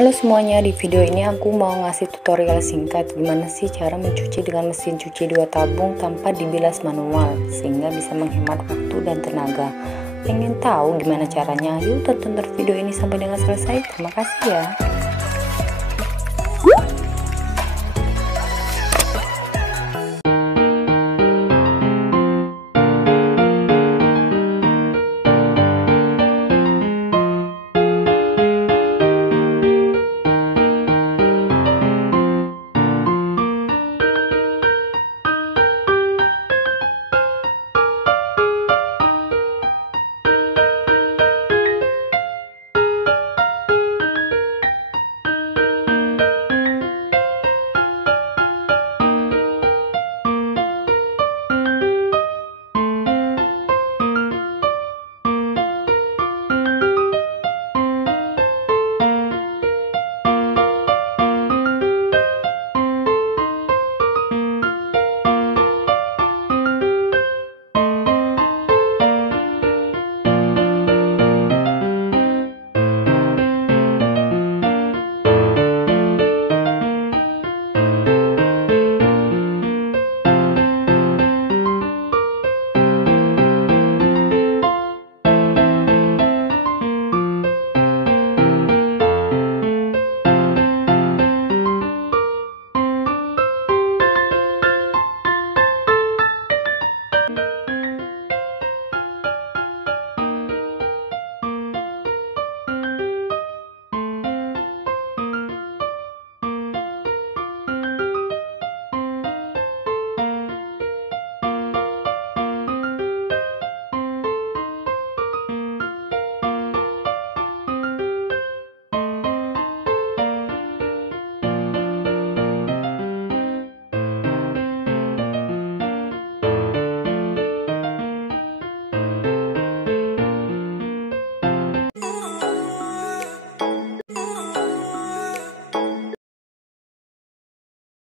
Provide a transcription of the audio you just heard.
Halo semuanya, di video ini aku mau ngasih tutorial singkat gimana sih cara mencuci dengan mesin cuci 2 tabung tanpa dibilas manual sehingga bisa menghemat waktu dan tenaga. Pengen tahu gimana caranya? Yuk tonton terus video ini sampai dengan selesai. Terima kasih ya.